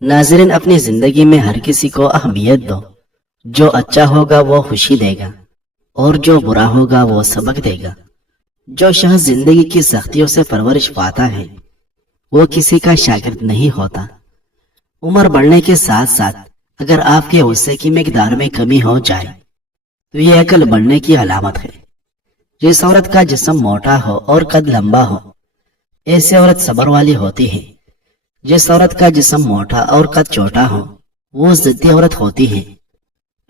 नाज़रीन, अपनी जिंदगी में हर किसी को अहमियत दो। जो अच्छा होगा वो खुशी देगा और जो बुरा होगा वो सबक देगा। जो शख्स जिंदगी की सख्तियों से परवरिश पाता है वो किसी का शागिर्द नहीं होता। उम्र बढ़ने के साथ साथ अगर आपके गुस्से की मिकदार में कमी हो जाए तो ये अकल बढ़ने की अलामत है। जिस औरत का जिस्म मोटा हो और कद लंबा हो, ऐसी औरत सब्र वाली होती है। जिस औरत का जिस्म मोटा और कद छोटा हो वो जिद्दी औरत होती है।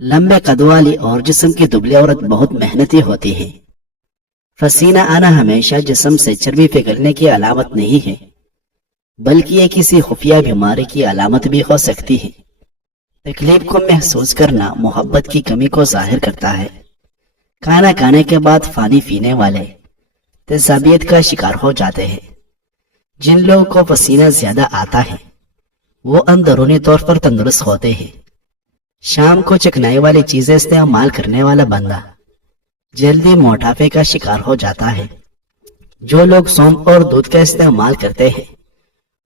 लंबे कद वाली और जिस्म की दुबली औरत बहुत मेहनती होती है। पसीना आना हमेशा जिस्म से चर्बी पिघलने की अलामत नहीं है, बल्कि ये किसी खुफिया बीमारी की अलामत भी हो सकती है। तकलीफ को महसूस करना मोहब्बत की कमी को जाहिर करता है। खाना खाने के बाद पानी पीने वाले तेजाबियत का शिकार हो जाते हैं। जिन लोगों को पसीना ज्यादा आता है वो अंदरूनी तौर पर तंदुरुस्त होते हैं। शाम को चिकनाई वाली चीजें इस्तेमाल करने वाला बंदा जल्दी मोटापे का शिकार हो जाता है। जो लोग सौंफ और दूध का इस्तेमाल करते हैं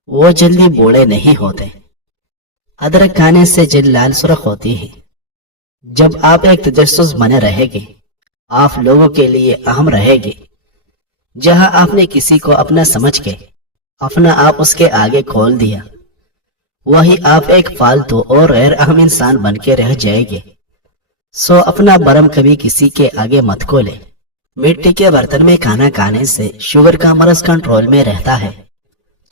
वो जल्दी बूढ़े नहीं होते। अदरक खाने से जल्द लाल सुर्ख होती है। जब आप एक तजस्सुस बने रहेंगे, आप लोगों के लिए अहम रहेंगे। जहां आपने किसी को अपना समझ के अपना आप उसके आगे खोल दिया, वही आप एक फालतू और गैर अहम इंसान बन के रह जाएंगे। सो अपना बरम कभी किसी के आगे मत खोले। मिट्टी के बर्तन में खाना खाने से शुगर का मर्ज कंट्रोल में रहता है।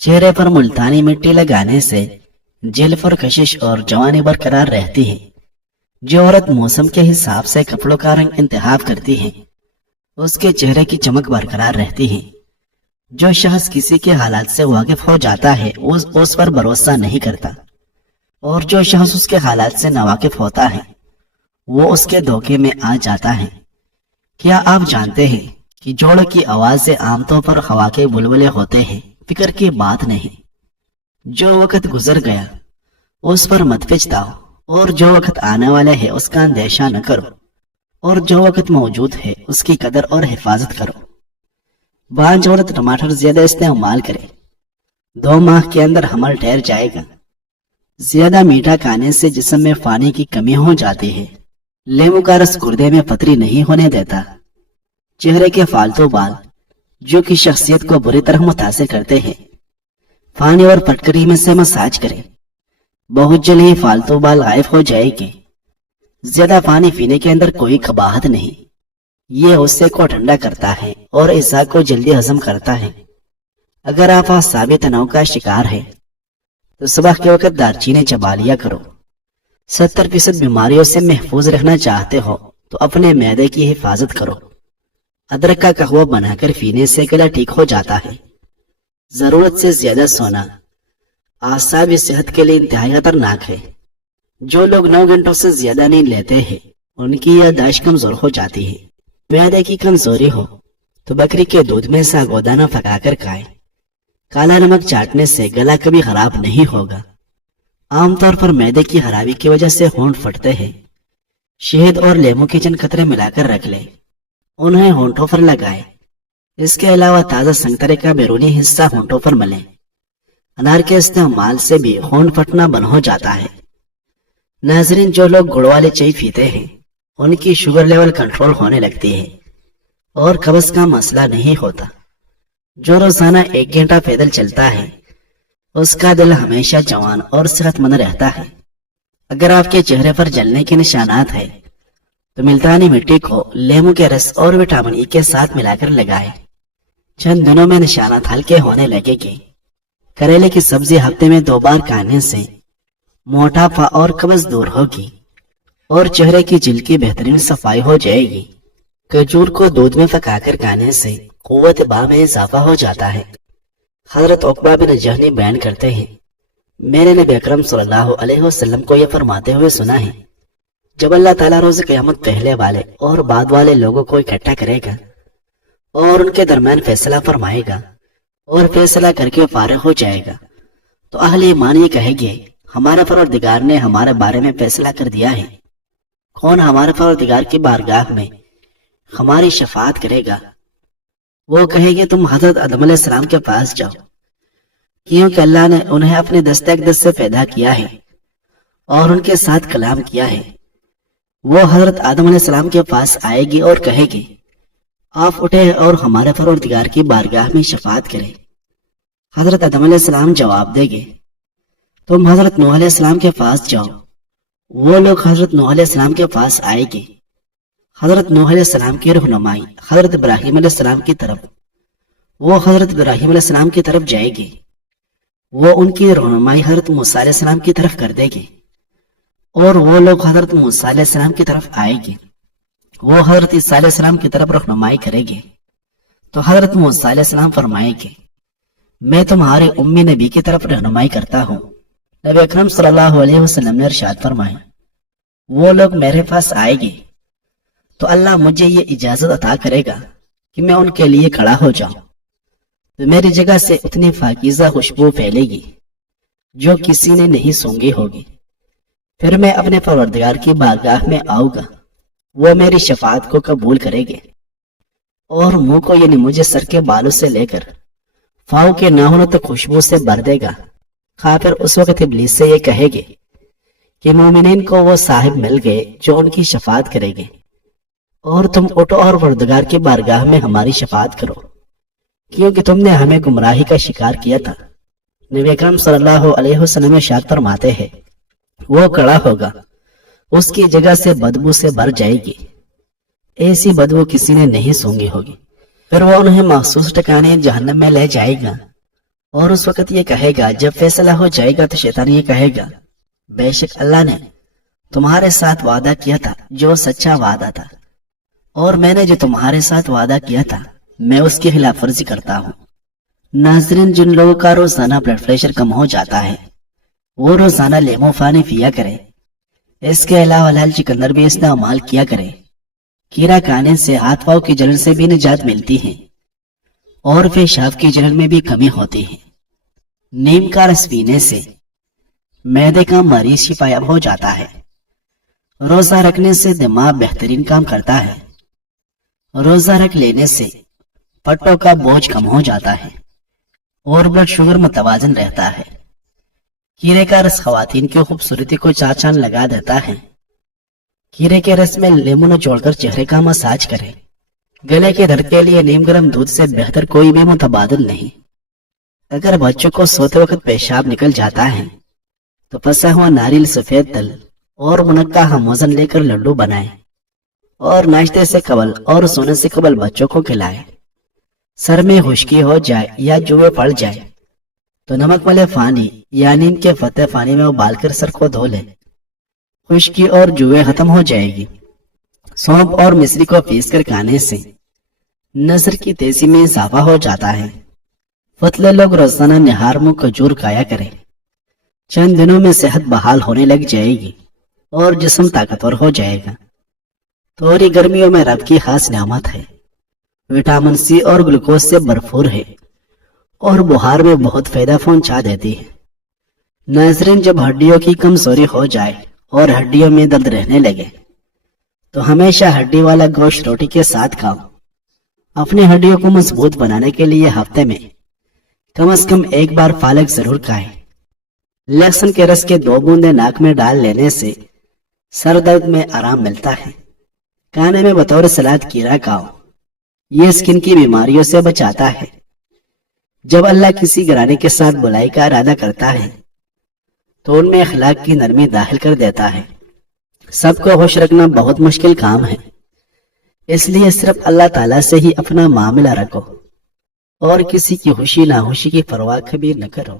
चेहरे पर मुल्तानी मिट्टी लगाने से जल्द और कशिश और जवानी बरकरार रहती है। जो औरत मौसम के हिसाब से कपड़ों का रंग इंतखाब करती है उसके चेहरे की चमक बरकरार रहती है। जो शख्स किसी के हालात से वाकिफ हो जाता है उस पर भरोसा नहीं करता, और जो शख्स उसके हालात से नावाकिफ होता है वो उसके धोखे में आ जाता है। क्या आप जानते हैं कि जोड़ों की आवाज से आमतौर पर हवा के बुलबुले होते हैं? फिक्र की बात नहीं। जो वक्त गुजर गया उस पर मत पछताओ, और जो वक्त आने वाला है उसका अंदेशा न करो, और जो वक्त मौजूद है उसकी कदर और हिफाजत करो। बांझ औरत टमाटर ज्यादा इस्तेमाल करे, 2 माह के अंदर हमल ठहर जाएगा। ज्यादा मीठा खाने से जिस्म में पानी की कमी हो जाती है। लेमू का रस गुर्दे में पथरी नहीं होने देता। चेहरे के फालतू बाल जो कि शख्सियत को बुरी तरह मुतासिर करते हैं, पानी और फटकरी में से मसाज करें। बहुत जल्द ही फालतू बाल गायब हो जाएंगे। ज्यादा पानी पीने के अंदर कोई कबाहत नहीं। ये गुस्से को ठंडा करता है और इज़्ज़ा को जल्दी हजम करता है। अगर आप आसाबी तनाव का शिकार है तो सुबह के वक्त दालचीनी चबा लिया करो। 70% बीमारियों से महफूज रहना चाहते हो तो अपने मैदे की हिफाजत करो। अदरक का कहवा बनाकर पीने से गला ठीक हो जाता है। जरूरत से ज्यादा सोना आसाबी सेहत के लिए इंतहाई खतरनाक है। जो लोग 9 घंटों से ज्यादा नींद लेते हैं उनकी याददाश्त कमजोर हो जाती है। मैदे की कमजोरी हो तो बकरी के दूध में सागोदाना पकाकर खाएं। काला नमक चाटने से गला कभी खराब नहीं होगा। आमतौर पर मैदे की खराबी की वजह से होंठ फटते हैं। शहद और लेमू के चंद कतरे मिलाकर रख लें, उन्हें होंठों पर लगाएं। इसके अलावा ताजा संतरे का बैरूनी हिस्सा होंठों पर मलें। अनार के इस्तेमाल से भी होंठ फटना बंद हो जाता है। नाजरीन, जो लोग गुड़ वाले चाय पीते हैं उनकी शुगर लेवल कंट्रोल होने लगती है और कब्ज का मसला नहीं होता। जो रोजाना 1 घंटा पैदल चलता है उसका दिल हमेशा जवान और सेहतमंद रहता है। अगर आपके चेहरे पर जलने के निशानात है तो मुल्तानी मिट्टी को लेमू के रस और विटामिन ई के साथ मिलाकर लगाएं। चंद दिनों में निशानात हल्के होने लगेंगे। करेले की सब्जी हफ्ते में 2 बार खाने से मोटापा और कब्ज दूर होगी और चेहरे की जिल्द की बेहतरीन सफाई हो जाएगी। खजूर को दूध में पकाकर खाने से कुव्वत बा में इजाफा हो जाता है। हजरत उकबा बिन जहनी बयान करते हैं, मैंने नबी अकरम सल्लल्लाहु अलैहि वसल्लम को यह फरमाते हुए सुना है, जब अल्लाह ताला रोज़ क़यामत पहले वाले और बाद वाले लोगों को इकट्ठा करेगा और उनके दरमियान फैसला फरमाएगा और फैसला करके फारिग हो जाएगा तो अहले ईमान ये कहेंगे, हमारा परवरदिगार ने हमारे बारे में फैसला कर दिया है। कौन हमारे परवरदिगार की बारगाह में हमारी शफाअत करेगा? वो कहेंगे, तुम हजरत आदम अलैहिस्सलाम के पास जाओ। کیونکہ اللہ نے انہیں اپنے دست اقدس سے پیدا کیا ہے اور ان کے ساتھ کلام کیا ہے۔ وہ حضرت آدم علیہ السلام کے پاس آئے گی اور کہے گی آپ اٹھے اور ہمارے پروردگار کی بارگاہ میں شفاعت کریں۔ حضرت آدم علیہ السلام جواب دے گے تم حضرت نوح علیہ السلام کے پاس جاؤ۔ وہ لوگ حضرت نوح علیہ السلام کے پاس آئے گے۔ حضرت نوح علیہ السلام کی رہنمائی حضرت ابراہیم علیہ السلام کی طرف، وہ حضرت ابراہیم علیہ السلام کی طرف جائے گے۔ وہ ان کی رہنمائی حضرت موسیٰ علیہ السلام کی طرف کر دے گے اور وہ لوگ حضرت موسیٰ علیہ السلام کی طرف آئے گے۔ وہ حضرت عیسیٰ علیہ السلام کی طرف رہنمائی کرے گے تو حضرت موسیٰ علیہ السلام فرمائے گے میں تمہارے امی نبی کی طرف رہنمائی کرتا ہوں۔ نبی اکرم صلی اللہ علیہ وسلم نے ارشاد فرمایا وہ لوگ میرے پاس آئے گے تو اللہ مجھے یہ اجازت عطا کرے گا کہ میں ان کے لیے کھڑا ہو جاؤں، تو میری جگہ سے اتنی پاکیزہ خوشبو پھیلے گی جو کسی نے نہیں سونگی ہوگی۔ پھر میں اپنے پروردگار کی بارگاہ میں آؤں گا، وہ میری شفاعت کو قبول کرے گے اور منہ کو یعنی مجھے سر کے بالوں سے لے کر پاؤں کے ناخنوں تک خوشبو سے بھر دے گا۔ پھر اس وقت ابلیس سے یہ کہے گے کہ مومنین کو وہ صاحب مل گئے جو ان کی شفاعت کرے گے، اور تم اٹھو اور پروردگار کی بارگاہ میں ہماری شفاعت کرو، کیونکہ تم نے ہمیں گمراہی کا شکار کیا تھا۔ نبی اکرم صلی اللہ علیہ وسلم ارشاد فرماتے ہیں وہ کڑا ہوگا، اس کی جگہ سے بدبو سے بھر جائے گی، ایسی بدبو کسی نے نہیں سونگی ہوگی۔ پھر وہ انہیں مخصوص ٹھکانے جہنم میں لے جائے گا، اور اس وقت یہ کہے گا جب فیصلہ ہو جائے گا تو شیطان یہ کہے گا بے شک اللہ نے تمہارے ساتھ وعدہ کیا تھا جو سچا وعدہ تھا، اور میں نے جو تمہارے ساتھ وعدہ کیا تھا میں اس کی خلاف ورزی کرتا ہوں۔ ناظرین، جن لوگوں کا روزانہ بلڈ پریشر کم ہو جاتا ہے وہ روزانہ لیمو پانی پیا کرے۔ اس کے علاوہ لال چقندر بھی استعمال کیا کرے۔ کیڑا کھانے سے ہاتھ پاؤں کی جلن سے بھی نجات ملتی ہے اور پیشاب کی جلن میں بھی کمی ہوتی ہے۔ نیم کا رس پینے سے معدے کا مریض شفا یاب ہو جاتا ہے۔ روزہ رکھنے سے دماغ بہترین کام کرتا ہے۔ روزہ رکھ لینے سے پٹوں کا بوجھ کم ہو جاتا ہے اور بلڈ شوگر متوازن رہتا ہے۔ کھیرے کا رس خواتین کی خوبصورتی کو چار چاند لگا دیتا ہے۔ کھیرے کے رس میں لیمو نچوڑ کر چہرے کا مساج کرے۔ گلے کے درد کے لیے نیم گرم دودھ سے بہتر کوئی بھی متبادل نہیں۔ اگر بچوں کو سوتے وقت پیشاب نکل جاتا ہے تو پسا ہوا ناریل، سفید تل اور منقع ہم وزن لے کر لڈو بنائے اور ناشتے سے قبل اور سونے سے قبل بچوں کو کھلائے۔ سر میں خشکی ہو جائے یا جوئے پڑ جائے تو نمک ملے پانی یا نیم کے فتح پانی میں ابال کر سر کو دھو لے، خشکی اور جوئے ختم ہو جائے گی۔ سونپ اور مصری کو پیس کر کھانے سے نظر کی تیزی میں اضافہ ہو جاتا ہے۔ پتلے لوگ روزانہ نہار منہ کھجور کھایا کریں، چند دنوں میں صحت بحال ہونے لگ جائے گی اور جسم طاقتور ہو جائے گا۔ توری گرمیوں میں رب کی خاص نعمت ہے، وٹامن سی اور گلوکوز سے بھرپور ہے اور بخار میں بہت فائدہ پہنچا دیتی ہے۔ ناظرین، جب ہڈیوں کی کمزوری ہو جائے اور ہڈیوں میں درد رہنے لگے تو ہمیشہ ہڈی والا گوشت روٹی کے ساتھ کھاؤ۔ اپنی ہڈیوں کو مضبوط بنانے کے لیے ہفتے میں کم از کم ایک بار پالک ضرور کھائیں۔ لہسن کے رس کے 2 بوندیں ناک میں ڈال لینے سے سر درد میں آرام ملتا ہے۔ کھانے میں بطور سلاد کھیرا کھاؤ، یہ سکن کی بیماریوں سے بچاتا ہے۔ جب اللہ کسی گھرانے کے ساتھ بلائی کا ارادہ کرتا ہے تو ان میں اخلاق کی نرمی داخل کر دیتا ہے۔ سب کو خوش رکھنا بہت مشکل کام ہے، اس لیے صرف اللہ تعالیٰ سے ہی اپنا معاملہ رکھو اور کسی کی خوشی ناخوشی کی پرواہ کبھی نہ کرو۔